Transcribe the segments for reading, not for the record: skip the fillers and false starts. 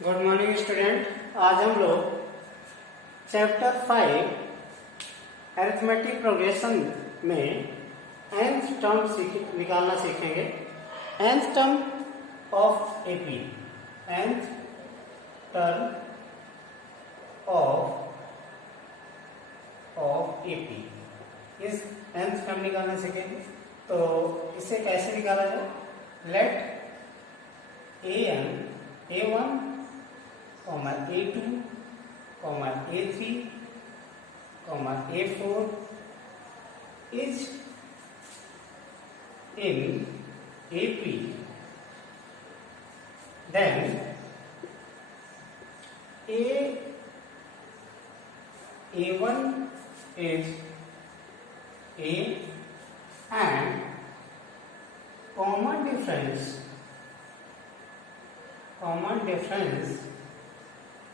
Good morning student. आज हम लोग चैप्टर 5 अरिथमेटिक प्रोग्रेशन में nth टर्म निकालना सीखेंगे। nth term of AP, nth term of AP, इस nth टर्म निकालना सीखेंगे। तो इसे कैसे निकाला जाए? Let a1 a2, a3, a4 is in AP, then A1 is A and common difference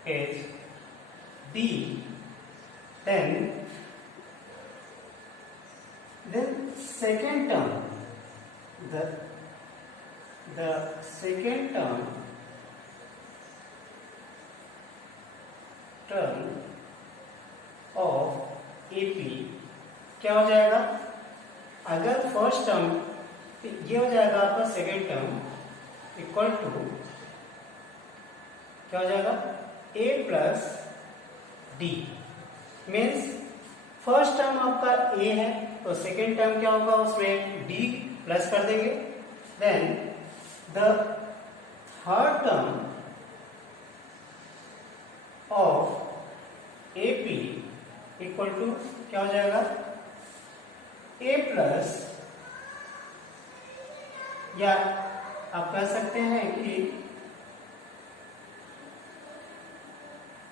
is D, then second term, the second term of AP क्या हो जाएगा? अगर फर्स्ट टर्म ये हो जाएगा आपका सेकेंड टर्म इक्वल टू क्या हो जाएगा? A plus D. Means first term आपका A है तो सेकेंड टर्म क्या होगा? उसमें D प्लस कर देंगे। Then the third term of AP equal to क्या हो जाएगा? A प्लस, या आप कह सकते हैं कि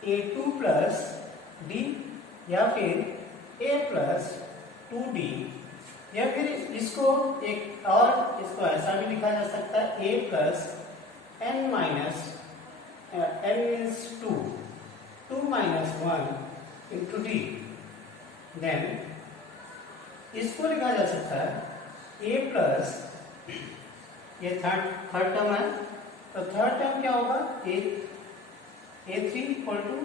A2 प्लस डी, या फिर A प्लस 2D, या फिर इसको एक और इसको ऐसा भी लिखा जा सकता है A plus n minus n means 2 minus 1 into D. Then इसको लिखा जा सकता है A प्लस, ये थर्ड टर्म है तो थर्ड टर्म क्या होगा? A3 इक्वल टू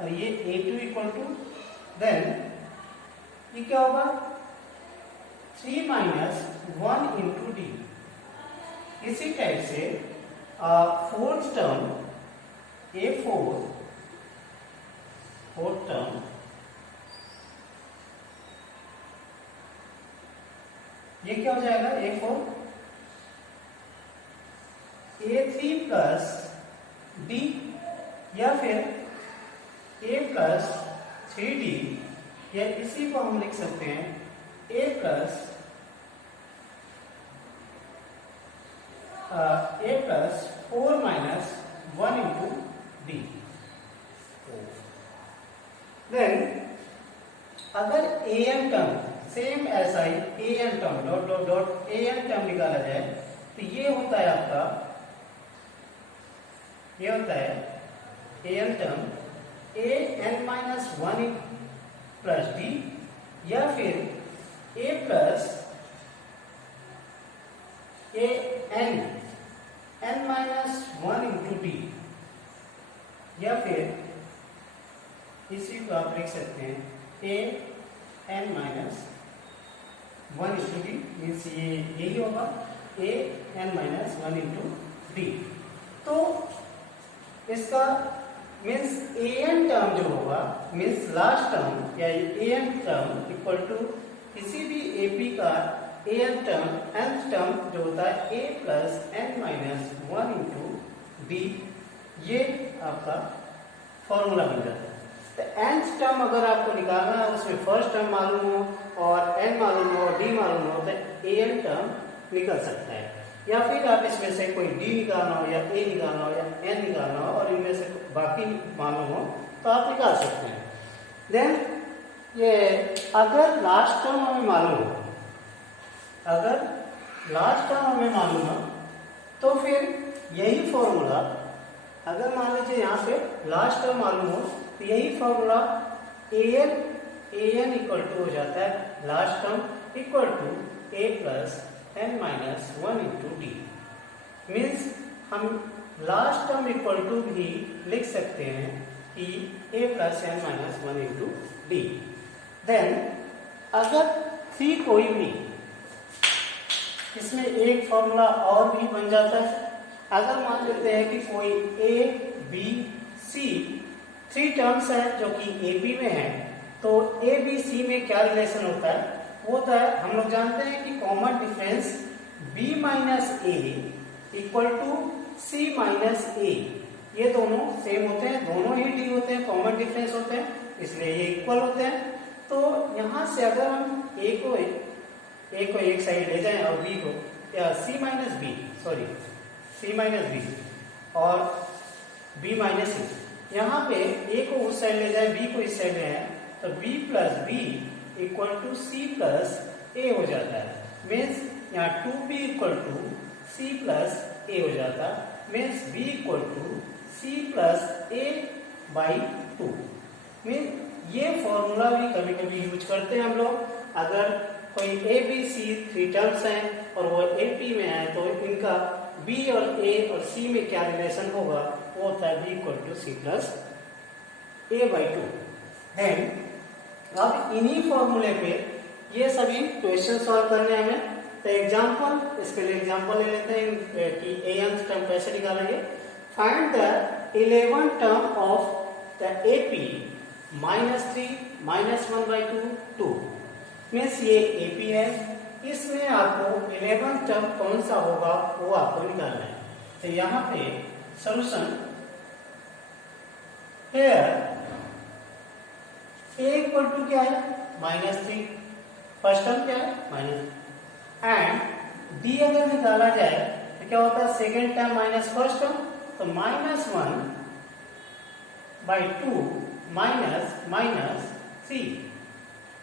और ये A2 इक्वल टू, देन ये क्या होगा? 3 माइनस 1 इंटू डी। इसी टाइप से fourth term A4, fourth term ये क्या हो जाएगा? A4 A3 प्लस डी, या फिर A प्लस 3D, या इसी को हम लिख सकते हैं A plus 4 minus 1 into D. Then अगर an टर्म सेम ऐसा ही an term dot dot dot an term निकाला जाए तो ये होता है आपका, ये होता है an term an minus 1 plus D, या फिर a plus n minus 1 into D, या फिर इसी को आप लिख सकते हैं a n minus 1 into D. Means ये यही होगा a n minus 1 into D. तो इसका मीन्स an टर्म जो होगा, मीन्स लास्ट टर्म या an टर्म इक्वल टू किसी भी AP का an टर्म nth टर्म जो होता है a plus n minus 1 into D. ये आपका फॉर्मूला बन जाता है। तो nth टर्म अगर आपको निकालना है, उसमें फर्स्ट टर्म मालूम हो और n मालूम हो और d मालूम हो, तो an टर्म निकल सकता है। या फिर आप इसमें से कोई D निकालना हो या A निकालना हो या N निकालना हो और इनमें से बाकी मालूम हो तो आप निकाल सकते हैं। देन ये अगर लास्ट टर्म हमें मालूम हो, अगर लास्ट टर्म हमें मालूम हो तो फिर यही फॉर्मूला, अगर मान लीजिए यहाँ पे लास्ट टर्म मालूम हो तो यही फॉर्मूला an इक्वल टू हो जाता है last term equal to a plus n minus 1 into D. Means हम लास्ट टर्म इक्वल टू भी लिख सकते हैं कि a plus N minus one into D. Then अगर सी कोई भी, इसमें एक फॉर्मूला और भी बन जाता है। अगर मान लेते हैं कि कोई A B C three terms है जो कि ए बी में है, तो ए बी सी में क्या रिलेशन होता है? वो होता है, हम लोग जानते हैं कि common difference b minus A equal to C minus A, ये दोनों सेम होते हैं, दोनों ही डी होते हैं, कॉमन डिफरेंस होते हैं, इसलिए ये इक्वल होते हैं। तो यहां से अगर हम ए को एक साइड ले जाएं और बी को, या C minus B, sorry C minus B और बी माइनस सी, यहाँ पे ए को उस साइड ले जाए, बी को इस साइड ले आए, तो b plus B equal to C plus A हो जाता है। मीन्स यहाँ 2b equal to C plus A हो जाता है। Means b equal to C plus A by 2। Mean ये फॉर्मूला भी कभी कभी यूज करते हैं हम लोग। अगर कोई A B C three terms हैं और वो ए पी में है, तो इनका b और a और c में क्या रिलेशन होगा? वो होता है b equal to C plus A by 2। Then अब इन्हीं फॉर्मूले पे ये सभी क्वेश्चन सॉल्व करने हैं हमें। तो एग्जांपल, इसके लिए एग्जांपल ले लेते हैं कि a टर्म कैसे निकालेंगे। Find the 11th term of the AP minus 3 minus 1/2 2। Means ये AP है, इसमें आपको 11th टर्म कौन सा होगा वो आपको निकालना है। तो यहाँ पे solution here a equal to क्या है? -3। फर्स्ट टर्म क्या है? माइनस। एंड d अगर निकाला जाए तो क्या होता है? Second term minus first term, तो -1/2 माइनस माइनस 3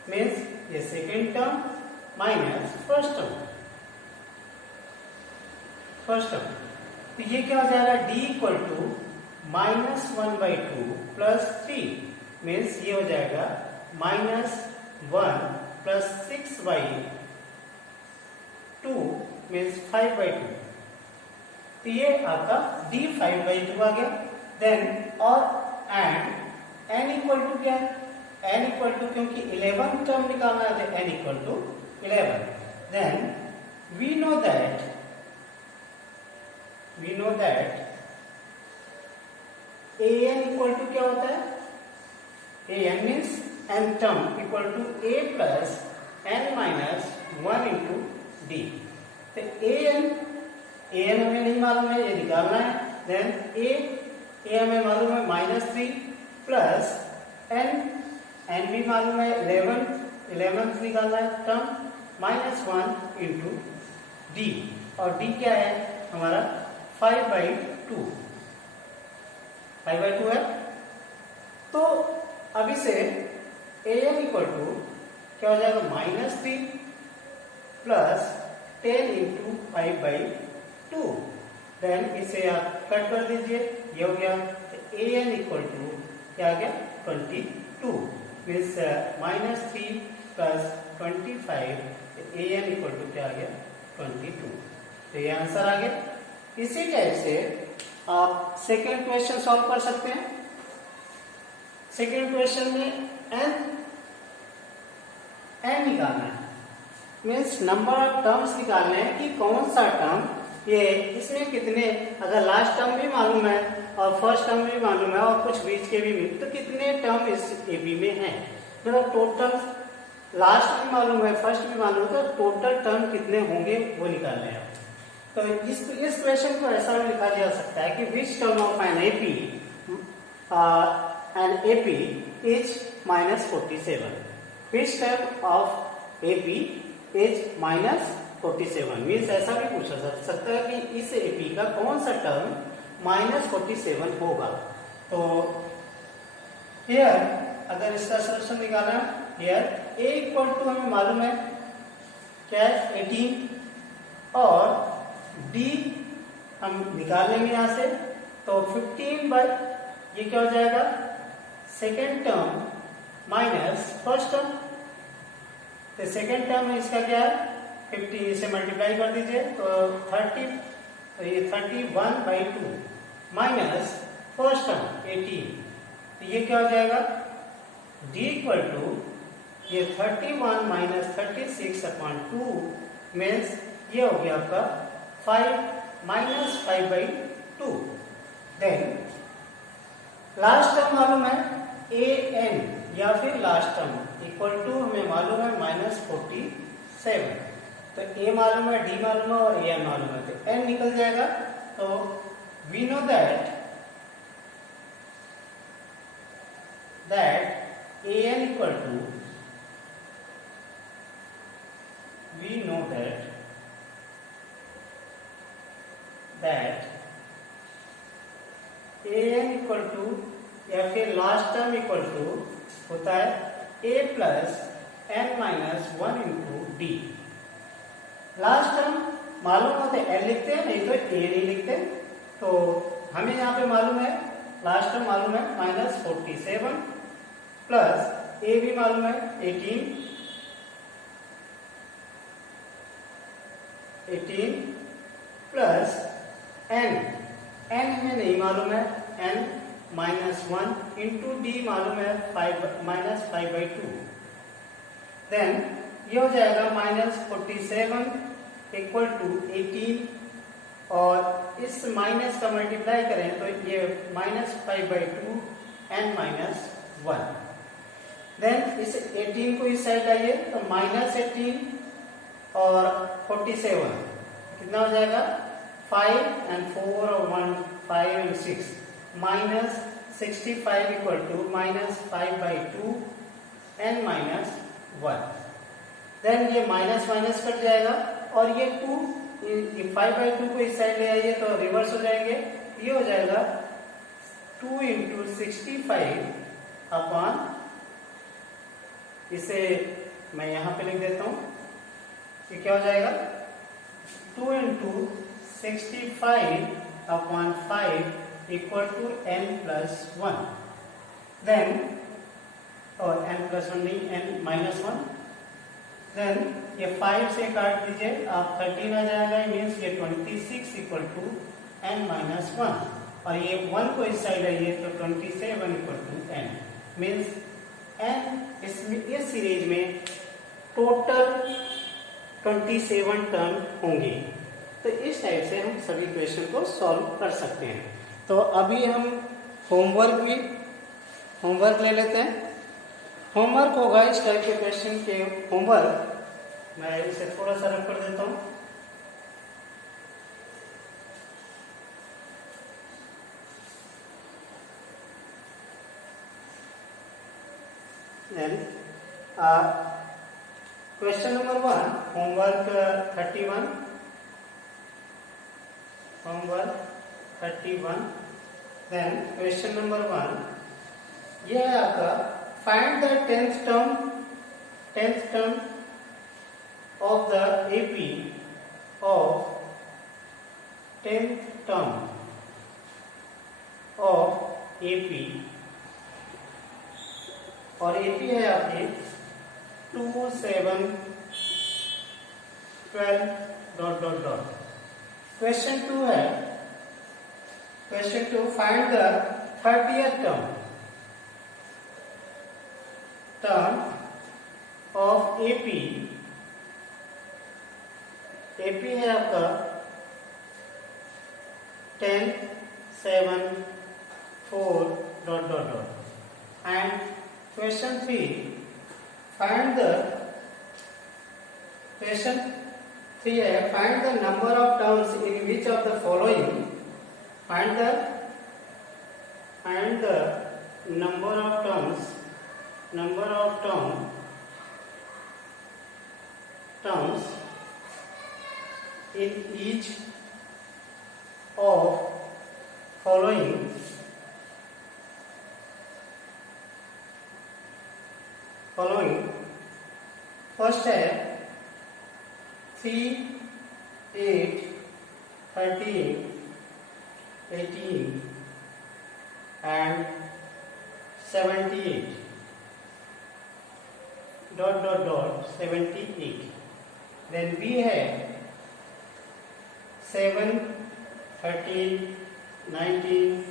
मीन्स ये second term minus first term. तो ये क्या हो जाएगा? d equal to -1/2 plus 3 means ये हो जाएगा -1 प्लस 6/2 मीन्स 5/2। तो ये आपका d 5/2 आ गया। देन और एंड n इक्वल टू क्या है? n इक्वल टू, क्योंकि 11 टर्म निकालना है तो n equal to 11। Then we know that an equal to क्या होता है? an means n term equal to a plus n minus 1 into D. तो an हमें नहीं मालूम है, ये निकालना है। देन a हमें मालूम है -3 प्लस n भी मालूम है 11th निकालना है टर्म -1 इंटू डी, और d क्या है हमारा? 5/2 है। तो अब इसे an इक्वल टू क्या हो जाएगा? -3 प्लस 10 इंटू 5/2। देन इसे आप कट कर दीजिए, ये हो गया। an इक्वल टू क्या आ गया? 22 means -3 plus 25, an equal to क्या आ गया? 22। तो ये आंसर आ गया। इसी टाइप से आप सेकेंड क्वेश्चन सॉल्व कर सकते हैं। सेकेंड क्वेश्चन में n निकालना है, मीन्स नंबर ऑफ टर्म्स निकालना है कि कौन सा टर्म ये, इसमें कितने, अगर लास्ट टर्म भी मालूम है और फर्स्ट टर्म भी मालूम है और कुछ बीच के भी, तो कितने टर्म इस AB में हैं। मतलब टोटल लास्ट भी मालूम है, फर्स्ट भी मालूम है, तो टोटल टर्म कितने होंगे वो निकालने हैं। तो इस क्वेश्चन को ऐसा भी लिखा जा सकता है कि which term of an AP is -47। Which term of AP is -47 means ऐसा भी पूछा जा सकता है कि इस AP का कौन सा टर्म -47 होगा। तो हियर अगर इसका सॉल्यूशन निकालना है, हियर a इक्वल टू हमें मालूम है क्या है? 18, और d हम निकाल लेंगे यहां से, तो 15 ये क्या हो जाएगा? Second term minus first term. तो सेकेंड टर्म में इसका क्या है? 50 से मल्टीप्लाई कर दीजिए, तो 30, तो ये 31/2 माइनस फर्स्ट टर्म 18, तो ये क्या हो जाएगा d इक्वल टू ये 31 माइनस 36/2 मीन्स ये हो गया आपका 5 माइनस 5/2। देन लास्ट टर्म मालूम है an या फिर लास्ट टर्म इक्वल टू हमें मालूम है -47, तो a मालूम है, d मालूम है और an मालूम है, तो n निकल जाएगा। तो we know that an equal to we know that an equal to या फिर लास्ट टर्म इक्वल टू होता है a plus n minus 1 into D. Last term मालूम होते n लिखते हैं, नहीं तो a नहीं लिखते। तो हमें यहाँ पे मालूम है लास्ट टर्म मालूम है -47 प्लस a भी मालूम है 18 प्लस n हमें नहीं मालूम है, n -1 इंटू डी मालूम है 5/2। देन ये हो जाएगा -47 इक्वल टू 18 और इस माइनस का मल्टीप्लाई करें तो ये -5/2 n -1। देन इस 18 को इस साइड लाइए तो -18 और 47 कितना हो जाएगा 5 and 4 और 1 5 and 6 -65 इक्वल टू -5/2 n -1। देन ये माइनस माइनस कट जाएगा और ये 2 5/2 को इस साइड ले आइए तो रिवर्स हो जाएंगे, ये हो जाएगा 2 इंटू 65 अपॉन, इसे मैं यहां पे लिख देता हूं, ये क्या हो जाएगा 2 into 65 upon 5 equal to n plus 1। देन और n प्लस 1 नहीं n -1। देन ये 5 से काट दीजिए आप 13 आ जाएगा, मीन्स ये 26 इक्वल टू n -1 और ये 1 को इस साइड आइए तो 27 equal to n means n इस सीरीज में टोटल 27 टर्म होंगे। तो इस टाइप से हम सभी क्वेश्चन को सॉल्व कर सकते हैं। तो अभी हम होमवर्क ले लेते हैं। होमवर्क होगा इस टाइप के क्वेश्चन के होमवर्क, मैं इसे थोड़ा सा रख कर देता हूं। Then question number 1 homework 31 then question number 1 ये है आपका find the 10th term of the AP of 10th term of AP और AP है आपके 2 7 12 ... क्वेश्चन 2 है, question 2 find the 30th term of AP है आपका 10 7 4 ... and question 3 find the question 3 है find the number of terms in which of the following find the number of terms in each of following first है 3 8 13 18 and 78 ... 78। Then B है 7 13 19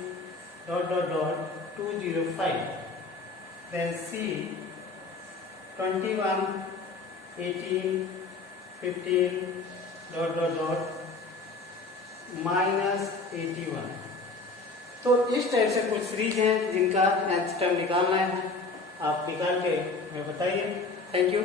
dot dot dot 205. Then C 21 18 15 dot dot dot -81. तो इस type से कुछ series हैं जिनका nth term निकालना है, आप निकाल के हमें बताइए। Thank you.